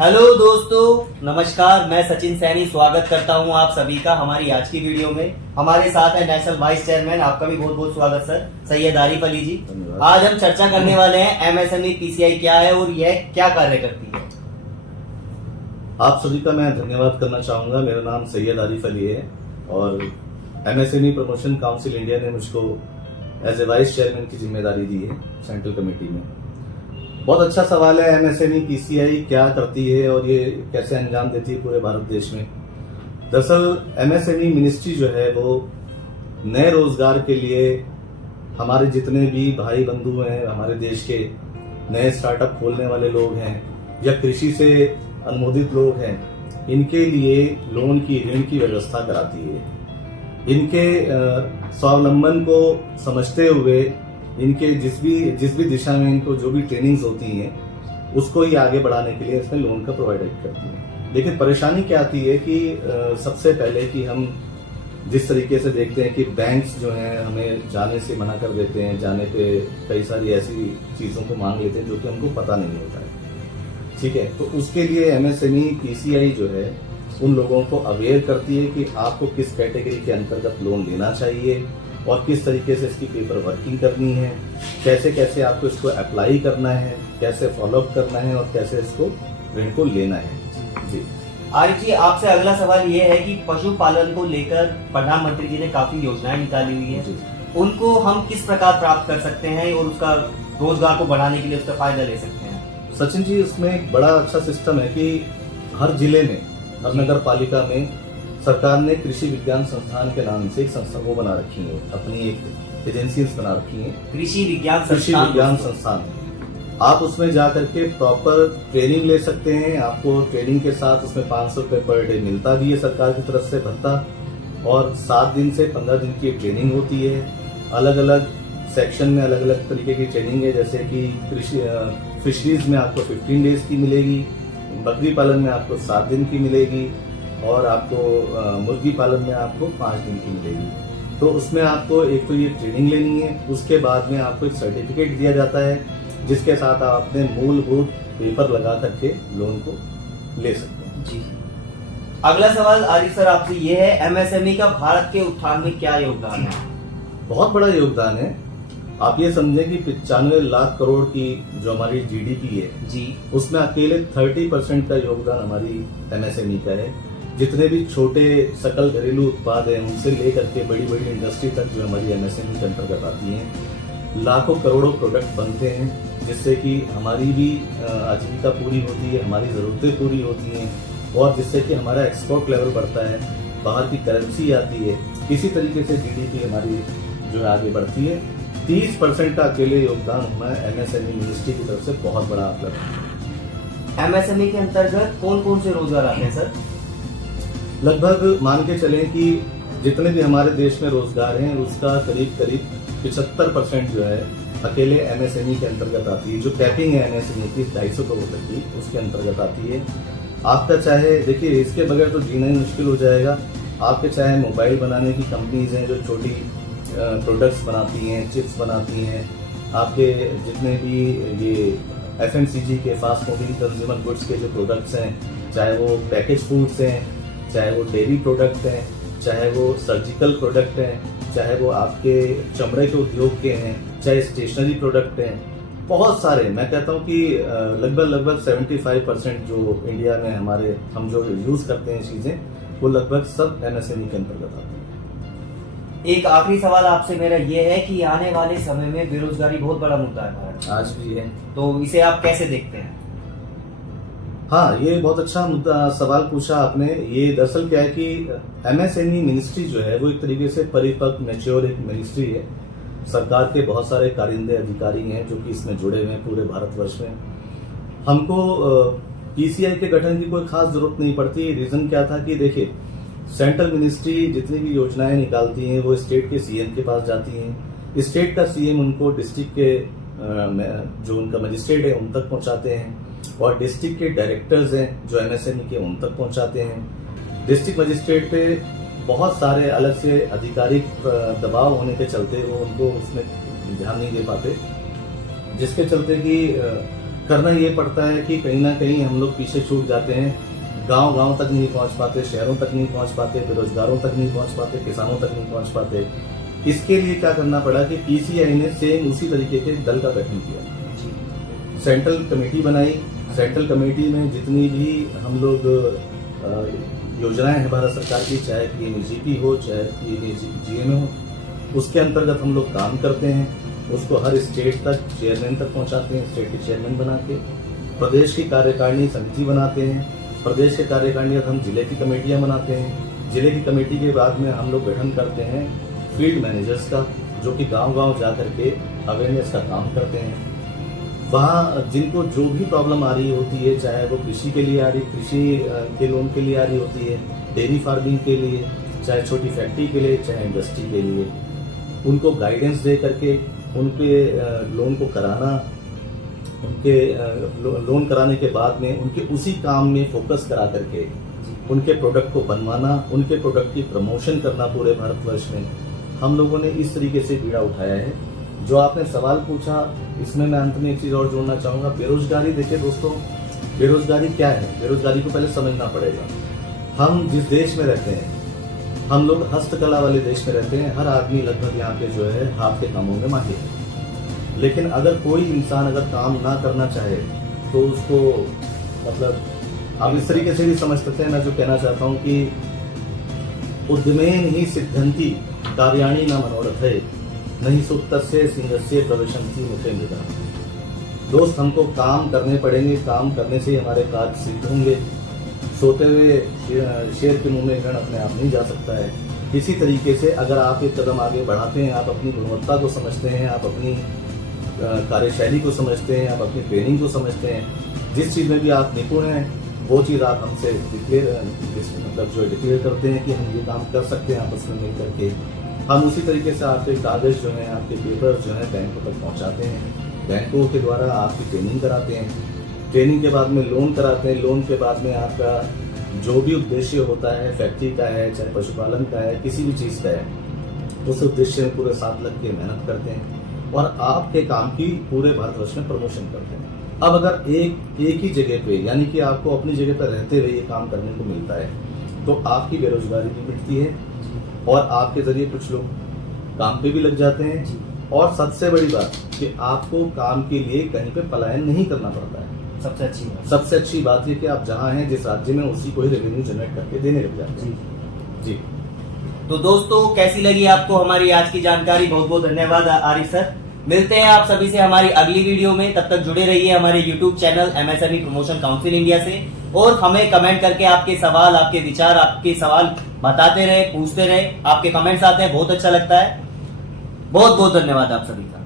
Hello दोस्तों, नमस्कार। मैं सचिन सैनी स्वागत करता हूं आप सभी का हमारी आज की वीडियो में। हमारे साथ है नेशनल वाइस चेयरमैन, आपका भी बहुत बहुत स्वागत सर, सैयद आरिफ अली जी। आज हम चर्चा करने वाले हैं एमएसएमई पीसीआई क्या है और यह क्या कार्य करती है। आप सभी का मैं धन्यवाद करना चाहूंगा। मेरा नाम सैयद आरिफ अली है और एमएसएमई प्रमोशन काउंसिल इंडिया ने मुझको एज ए वाइस चेयरमैन की जिम्मेदारी दी है सेंट्रल कमेटी में। बहुत अच्छा सवाल है, एमएसएमई पीसीआई क्या करती है और ये कैसे अंजाम देती है पूरे भारत देश में। दरअसल एमएसएमई मिनिस्ट्री जो है वो नए रोजगार के लिए हमारे जितने भी भाई बंधु हैं, हमारे देश के नए स्टार्टअप खोलने वाले लोग हैं या कृषि से अनुमोदित लोग हैं, इनके लिए लोन की ऋण की व्यवस्था कराती है। इनके स्वावलंबन को समझते हुए इनके जिस भी दिशा में इनको जो भी ट्रेनिंग्स होती हैं उसको ही आगे बढ़ाने के लिए इसमें लोन का प्रोवाइड करती है। लेकिन परेशानी क्या आती है कि सबसे पहले कि हम जिस तरीके से देखते हैं कि बैंक्स जो हैं हमें जाने से मना कर देते हैं, जाने पे कई सारी ऐसी चीजों को मांग लेते हैं जो कि हमको पता नहीं होता है। ठीक है, तो उसके लिए एमएसएमई पीसीआई जो है उन लोगों को अवेयर करती है कि आपको किस कैटेगरी के अंतर्गत लोन लेना चाहिए और किस तरीके से इसकी पेपर वर्किंग करनी है, कैसे कैसे आपको इसको अप्लाई करना है, कैसे फॉलोअप करना है और कैसे इसको ऋण को लेना है। जी आरिफ जी, आपसे अगला सवाल ये है कि पशुपालन को लेकर प्रधानमंत्री जी ने काफी योजनाएं निकाली हुई है, उनको हम किस प्रकार प्राप्त कर सकते हैं और उसका रोजगार को बढ़ाने के लिए उसका फायदा ले सकते हैं। सचिन जी, उसमें एक बड़ा अच्छा सिस्टम है कि हर जिले में, हर नगर पालिका में सरकार ने कृषि विज्ञान संस्थान के नाम से एक संस्था वो बना रखी है, अपनी एक एजेंसी बना रखी है, कृषि विज्ञान संस्थान। आप उसमें जाकर के प्रॉपर ट्रेनिंग ले सकते हैं। आपको ट्रेनिंग के साथ उसमें 500 रुपये पर डे मिलता भी है सरकार की तरफ से भत्ता, और 7 दिन से 15 दिन की ट्रेनिंग होती है। अलग अलग सेक्शन में अलग अलग तरीके की ट्रेनिंग है, जैसे कि कृषि फिशरीज में आपको 15 डेज की मिलेगी, बकरी पालन में आपको 7 दिन की मिलेगी और आपको मुर्गी पालन में आपको 5 दिन की मिलेगी। तो उसमें आपको एक तो ये ट्रेनिंग लेनी है, उसके बाद में आपको एक सर्टिफिकेट दिया जाता है जिसके साथ आप अपने मूलभूत पेपर लगा करके लोन को ले सकते हैं। जी, अगला सवाल आरिफ सर आपसे ये है, एमएसएमई का भारत के उत्थान में क्या योगदान है। बहुत बड़ा योगदान है। आप ये समझें कि 95 लाख करोड़ की जो हमारी जीडीपी है जी, उसमें अकेले 30% का योगदान हमारी एमएसएमई का है। जितने भी छोटे सकल घरेलू उत्पाद हैं उनसे लेकर के बड़ी बड़ी इंडस्ट्री तक जो हमारी एमएसएमई के अंतर्गत आती हैं, लाखों करोड़ों प्रोडक्ट बनते हैं जिससे कि हमारी भी आजीविका पूरी होती है, हमारी ज़रूरतें पूरी होती हैं और जिससे कि हमारा एक्सपोर्ट लेवल बढ़ता है, बाहर की करेंसी आती है। इसी तरीके से जीडीपी हमारी जो है आगे बढ़ती है। 30% का अकेले योगदान हमारे एमएसएमई मिनिस्ट्री की तरफ से बहुत बड़ा उपलब्ध है। एमएसएमई के अंतर्गत कौन कौन से रोजगार आते हैं सर। लगभग मान के चलें कि जितने भी हमारे देश में रोजगार हैं उसका करीब 75% जो है अकेले एमएसएमई के अंतर्गत आती है। जो कैपिंग है एमएसएमई की 250 करोड़ तक की, उसके अंतर्गत आती है। आपका चाहे देखिए, इसके बगैर तो जीना ही मुश्किल हो जाएगा। आपके चाहे मोबाइल बनाने की कंपनीज हैं जो छोटी प्रोडक्ट्स बनाती हैं, चिप्स बनाती हैं, आपके जितने भी ये एफएमसीजी के फास्ट मूविंग कंज्यूमर गुड्स के जो प्रोडक्ट्स हैं, चाहे वो पैकेज फूड्स हैं, चाहे वो डेयरी प्रोडक्ट हैं, चाहे वो सर्जिकल प्रोडक्ट हैं, चाहे वो आपके चमड़े के उद्योग के हैं, चाहे स्टेशनरी प्रोडक्ट हैं, बहुत सारे। मैं कहता हूँ कि लगभग 75% जो इंडिया में हमारे हम जो यूज करते हैं चीजें, वो लगभग सब एमएसएमई के अंतर्गत आती है। एक आखिरी सवाल आपसे मेरा ये है कि आने वाले समय में बेरोजगारी बहुत बड़ा मुद्दा है भारत में। आज भी है, तो इसे आप कैसे देखते हैं। हाँ, ये बहुत अच्छा मुद्दा सवाल पूछा आपने। ये दरअसल क्या है कि एमएसएमई मिनिस्ट्री जो है वो एक तरीके से परिपक्व मैच्योर एक मिनिस्ट्री है। सरकार के बहुत सारे कारिंदे अधिकारी हैं जो कि इसमें जुड़े हुए हैं पूरे भारतवर्ष में। हमको पीसीआई के गठन की कोई खास जरूरत नहीं पड़ती। रीजन क्या था कि देखिए, सेंट्रल मिनिस्ट्री जितनी भी योजनाएं निकालती हैं वो स्टेट के सीएम के पास जाती हैं। स्टेट का सीएम उनको डिस्ट्रिक्ट के जो उनका मजिस्ट्रेट है उन तक पहुंचाते हैं और डिस्ट्रिक्ट के डायरेक्टर्स हैं जो एमएसएमई के उन तक पहुंचाते हैं। डिस्ट्रिक्ट मजिस्ट्रेट पे बहुत सारे अलग से आधिकारिक दबाव होने के चलते वो उनको उसमें ध्यान नहीं दे पाते, जिसके चलते कि करना ये पड़ता है कि कहीं ना कहीं हम लोग पीछे छूट जाते हैं, गांव गांव तक नहीं पहुंच पाते, शहरों तक नहीं पहुंच पाते, बेरोजगारों तक नहीं पहुंच पाते, किसानों तक नहीं पहुंच पाते। इसके लिए क्या करना पड़ा कि पीसीआई ने सेम उसी तरीके के दल का गठन किया, सेंट्रल कमेटी बनाई। सेंट्रल कमेटी में जितनी भी हम लोग योजनाएं हैं भारत सरकार की, चाहे पीएमजीपी हो चाहे पीएमजीएम हो, उसके अंतर्गत हम लोग काम करते हैं। उसको हर स्टेट तक चेयरमैन तक पहुंचाते हैं, स्टेट के चेयरमैन बना के प्रदेश की कार्यकारिणी समिति बनाते हैं, प्रदेश के कार्यकारिणी हम जिले की कमेटियां बनाते हैं, जिले की कमेटी के बाद में हम लोग गठन करते हैं फील्ड मैनेजर्स का, जो कि गांव-गांव जा करके अवेयरनेस का काम करते हैं। वहाँ जिनको जो भी प्रॉब्लम आ रही होती है, चाहे वो कृषि के लिए आ रही, कृषि के लोन के लिए आ रही होती है, डेयरी फार्मिंग के लिए, चाहे छोटी फैक्ट्री के लिए, चाहे इंडस्ट्री के लिए, उनको गाइडेंस दे करके उनके लोन को कराना, उनके लोन कराने के बाद में उनके उसी काम में फोकस करा करके उनके प्रोडक्ट को बनवाना, उनके प्रोडक्ट की प्रमोशन करना पूरे भारतवर्ष में। हम लोगों ने इस तरीके से बीड़ा उठाया है। जो आपने सवाल पूछा, इसमें मैं अंत में एक चीज और जोड़ना चाहूंगा। बेरोजगारी, देखिए दोस्तों, बेरोजगारी क्या है? बेरोजगारी को पहले समझना पड़ेगा। हम जिस देश में रहते हैं, हम लोग हस्तकला वाले देश में रहते हैं। हर आदमी लगभग यहाँ पे जो है हाथ के कामों में माहिर है। लेकिन अगर कोई इंसान अगर काम ना करना चाहे तो उसको, मतलब आप इस तरीके से भी समझ सकते हैं। मैं जो कहना चाहता हूँ कि उद्यमेन ही सिद्धंति कार्याणि न मनोरथे, नहीं सुप्तस्य सिंहस्य प्रवेशंति मुखे मृदा। दोस्त, हमको काम करने पड़ेंगे, काम करने से ही हमारे कार्य सिद्ध होंगे। सोते हुए शेर के मुंह में ऋण अपने आप नहीं जा सकता है। इसी तरीके से अगर आप एक कदम आगे बढ़ाते हैं, आप अपनी गुणवत्ता को समझते हैं, आप अपनी कार्यशैली को समझते हैं, आप अपनी ट्रेनिंग को समझते हैं, जिस चीज़ में भी आप निपुण हैं वो चीज़ आप हमसे डिक्लेयर करते हैं कि हम ये काम कर सकते हैं आपस में मिल करके। हम उसी तरीके से आपके कागज जो हैं, आपके पेपर जो हैं बैंकों तक पहुंचाते हैं। बैंकों के द्वारा आपकी ट्रेनिंग कराते हैं, ट्रेनिंग के बाद में लोन कराते हैं, लोन के बाद में आपका जो भी उद्देश्य होता है, फैक्ट्री का है, चाहे पशुपालन का है, किसी भी चीज़ का है, उस उद्देश्य में पूरे साथ लग के मेहनत करते हैं और आपके काम की पूरे भारतवर्ष में प्रमोशन करते हैं। अब अगर एक ही जगह पे, यानी कि आपको अपनी जगह पर रहते हुए ये काम करने को मिलता है, तो आपकी बेरोजगारी भी मिटती है और आपके जरिए कुछ लोग काम पे भी लग जाते हैं। और सबसे बड़ी बात कि आपको काम के लिए कहीं पे पलायन नहीं करना पड़ता है। सबसे अच्छी बात ये कि आप जहाँ हैं, जिस राज्य में, उसी को ही रेवेन्यू जनरेट करके देने लग जाते हैं। जी। तो दोस्तों, कैसी लगी आपको हमारी आज की जानकारी? बहुत बहुत धन्यवाद आरिफ सर। मिलते हैं आप सभी से हमारी अगली वीडियो में। तब तक जुड़े रहिए हमारे YouTube channel MSME promotion council India से, और हमें कमेंट करके आपके सवाल, आपके विचार, आपके सवाल बताते रहे, पूछते रहे। आपके कमेंट्स आते हैं, बहुत अच्छा लगता है। बहुत बहुत धन्यवाद आप सभी का।